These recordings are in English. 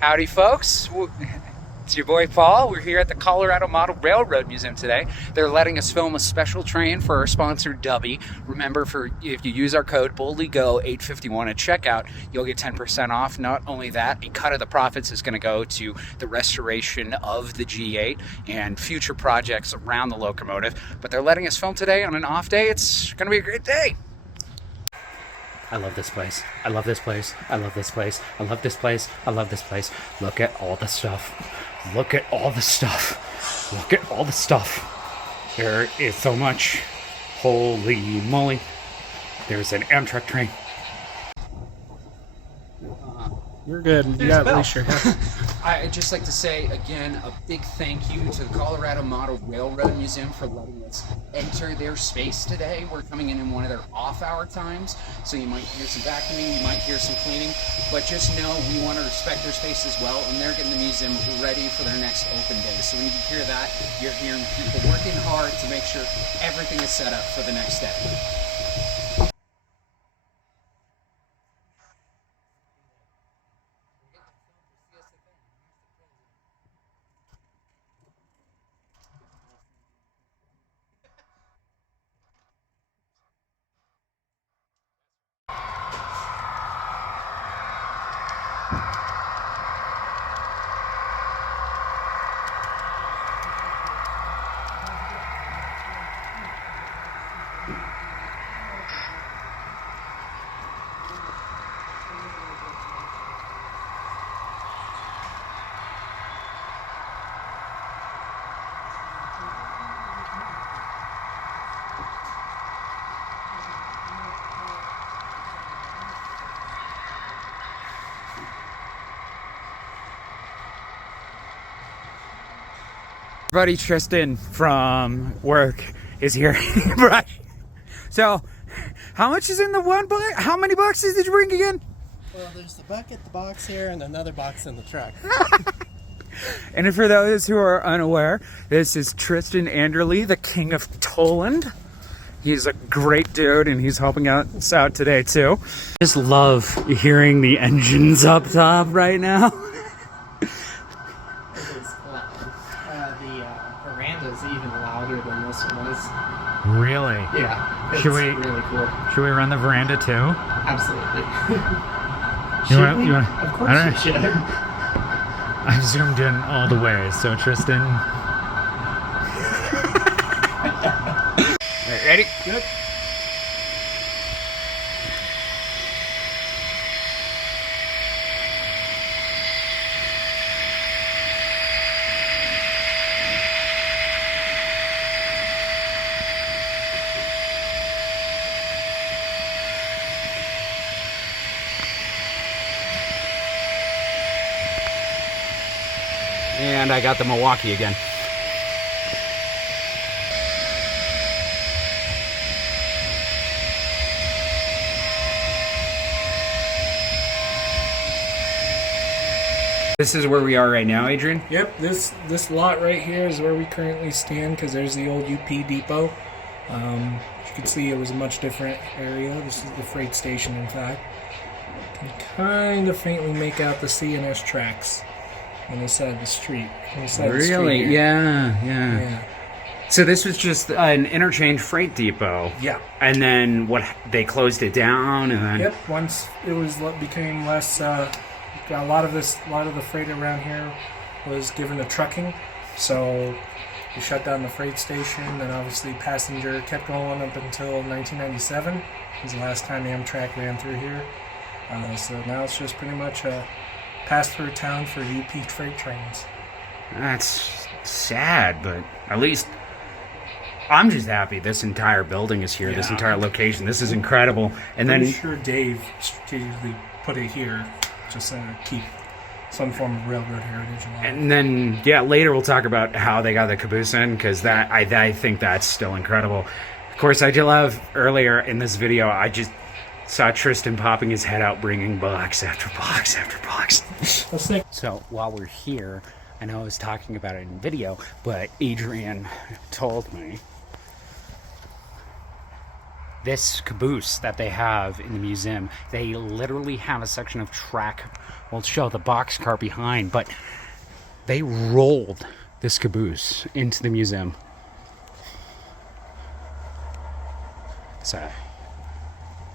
Howdy, folks. It's your boy Paul. We're here at the Colorado Model Railroad Museum today. They're letting us film a special train for our sponsor, Dubby. Remember, if you use our code BoldlyGo851 at checkout, you'll get 10% off. Not only that, a cut of the profits is going to go to the restoration of the G8 and future projects around the locomotive. But they're letting us film today on an off day. It's going to be a great day. I love this place. I love this place. I love this place. I love this place. I love this place. Look at all the stuff. Look at all the stuff. Look at all the stuff. There is so much. Holy moly. There's an Amtrak train. You're good. You got at least your head. I'd just like to say again a big thank you to the Colorado Model Railroad Museum for letting us enter their space today. We're coming in one of their off-hour times, so you might hear some vacuuming, you might hear some cleaning, but just know we want to respect their space as well, and they're getting the museum ready for their next open day. So when you hear that, you're hearing people working hard to make sure everything is set up for the next day. Buddy Tristan from work is here. So, how much is in the one box? How many boxes did you bring again? Well, there's the bucket, the box here, and another box in the truck. And for those who are unaware, this is Tristan Anderley, the King of Toland. He's a great dude, and he's helping us out today too. Just love hearing the engines up top right now. Veranda's even louder than this one is. Really? Yeah. It's Should we really cool. Should we run the veranda too? Absolutely. You want? Of course you should. I zoomed in all the way, so Tristan. Alright, ready? Good. And I got the Milwaukee again. This is where we are right now, Adrian? Yep, this lot right here is where we currently stand because there's the old UP depot. As you can see, it was a much different area. This is the freight station, in fact. You can kind of faintly make out the CNS tracks on the side of the street. On the side of the street Really? here. Yeah. So this was just an interchange freight depot. Yeah. And then they closed it down, and then. Yep. Once it became less, a lot of the freight around here was given to trucking, so we shut down the freight station, and obviously passenger kept going up until 1997. Was the last time Amtrak ran through here. So now it's just pretty much a pass-through town for UP freight trains. That's sad, but at least I'm just happy this entire building is here, this entire location. This is incredible. And Pretty sure Dave strategically put it here just to keep some form of railroad heritage alive. And then, later we'll talk about how they got the caboose in, because I think that's still incredible. Of course, I do love earlier in this video, I just saw Tristan popping his head out, bringing box after box after box. So while we're here, I know I was talking about it in video, but Adrian told me this caboose that they have in the museum, they literally have a section of track. We'll show the boxcar behind, but they rolled this caboose into the museum.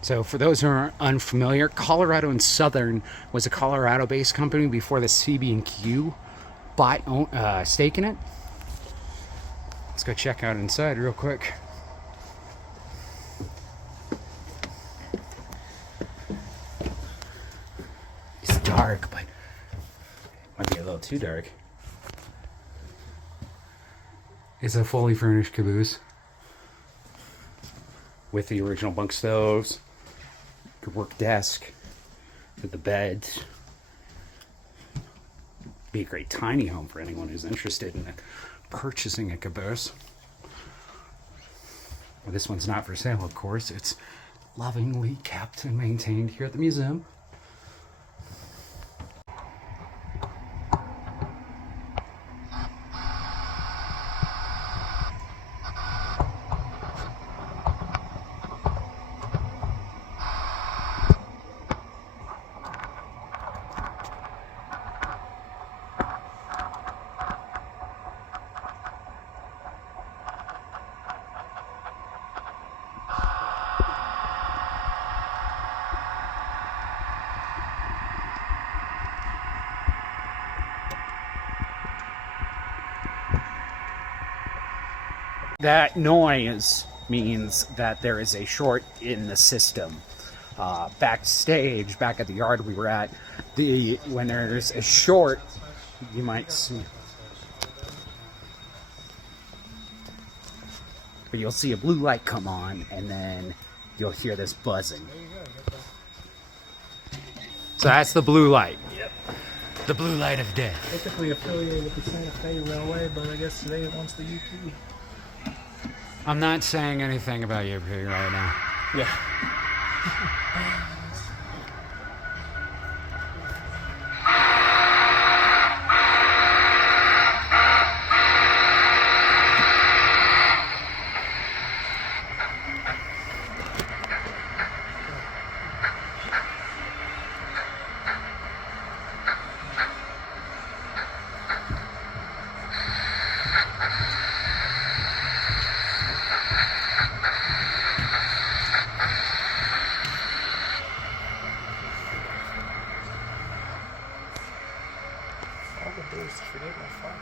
So for those who are unfamiliar, Colorado and Southern was a Colorado-based company before the CB&Q bought stake in it. Let's go check out inside real quick. It's dark, but might be a little too dark. It's a fully furnished caboose with the original bunk stoves, your work desk, with the beds. Be a great tiny home for anyone who's interested in purchasing a caboose. Well, this one's not for sale, of course. It's lovingly kept and maintained here at the museum. That noise means that there is a short in the system. Backstage, back at the yard we were at, when there's a short, you might see, but you'll see a blue light come on, and then you'll hear this buzzing. So that's the blue light. Yep. The blue light of death. Typically affiliated with the Santa Fe Railway, but I guess today it wants the UP. I'm not saying anything about you right now. Yeah. Forget my flashlight.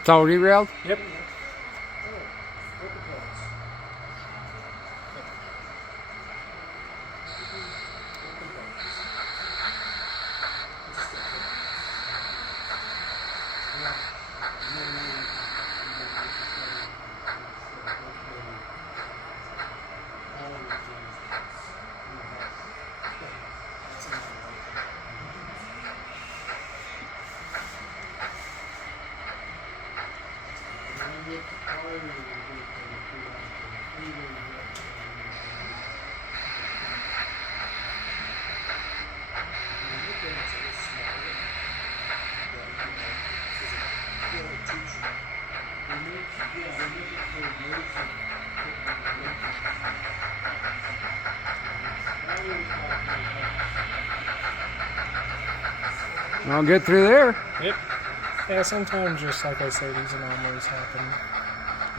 It's all derailed? Yep. I'll get through there. Yep. Yeah, sometimes, just like I say, these anomalies happen.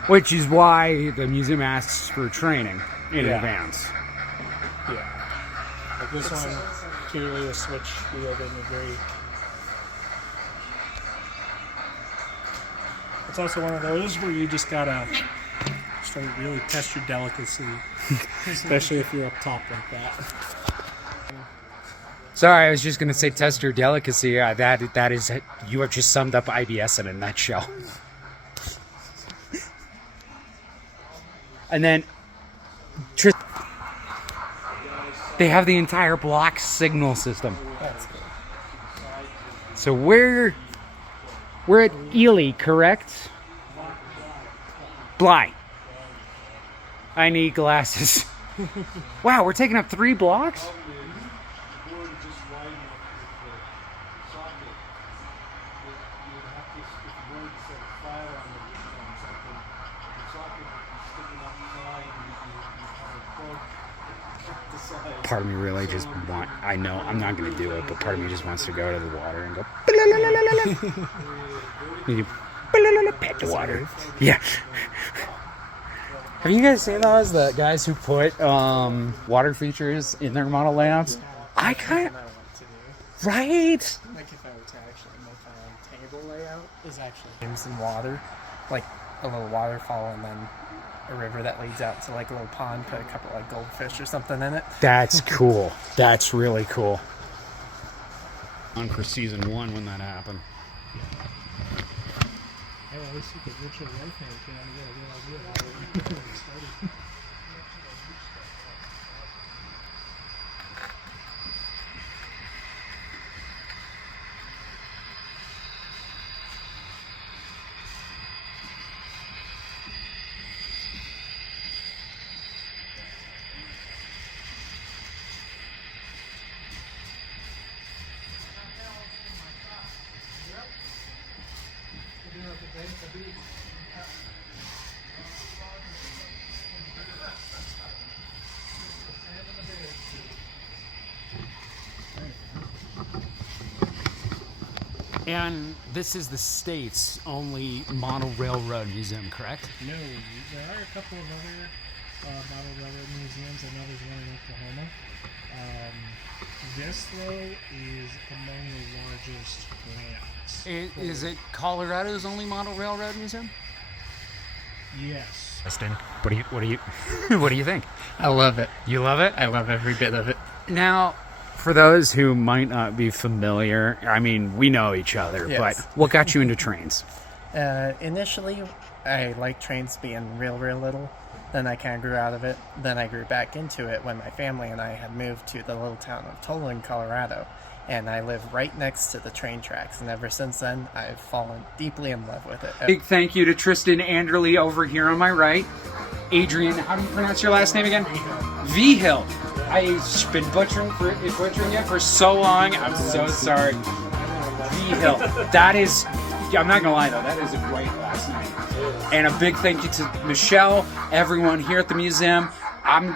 Which is why the museum asks for training in advance. Yeah. Like this one, clearly the switch wheel didn't agree. It's also one of those where you just gotta really test your delicacy, especially if you're up top like that. Sorry, I was just going to say test your delicacy. That is, you have just summed up IBS in a nutshell. And then, they have the entire block signal system. That's good. So we're at Ely, correct? Bly. I need glasses. Wow, we're taking up 3 blocks? Part of me really just I know I'm not going to do it, but part of me just wants to go to the water and go pet the water. Yeah. Have you guys seen those? The guys who put water features in their model layouts? I kind of... Right? Like if I were to actually make my own table layout, is actually games in water, like a little waterfall and then a river that leads out to like a little pond, put a couple like goldfish or something in it. That's cool. That's really cool. On for season 1 when that happened. I always see the virtual life now. You can get a real idea how it started. And this is the state's only model railroad museum, correct? No, there are a couple of other model railroad museums. I know there's one in Oklahoma. This, though, is among the largest grants. Is it Colorado's only model railroad museum? Yes. Justin, what do you what do you think? I love it. You love it? I love every bit of it. Now, for those who might not be familiar, I mean, we know each other, Yes. but what got you into trains? Initially, I liked trains being real little. Then I kind of grew out of it. Then I grew back into it when my family and I had moved to the little town of Tolan, Colorado. And I live right next to the train tracks. And ever since then, I've fallen deeply in love with it. Big thank you to Tristan Anderley over here on my right. Adrian, how do you pronounce your last name again? V-Hill. I've been butchering it for so long. I'm so sorry. V-Hill. That is, I'm not going to lie though, that is a great last name. And a big thank you to Michelle, everyone here at the museum. I'm